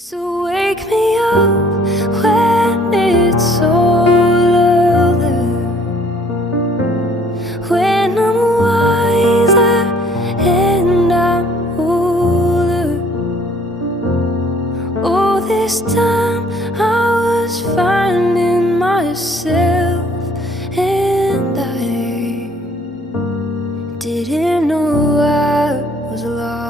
So wake me up when it's all over, when I'm wiser and I'm older. All this time I was finding myself, and I didn't know I was lost.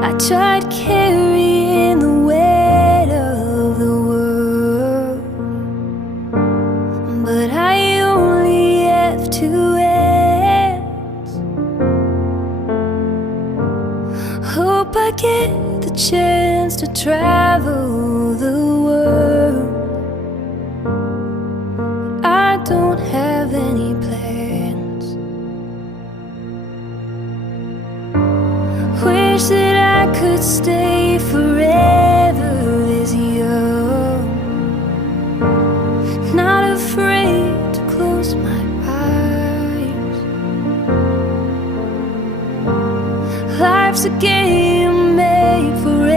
I tried carrying the weight of the world, but I only have two hands. Hope I get the chance to travel the world. I don't have any plans. Wish that I could stay forever this young, not afraid to close my eyes. Life's a game made for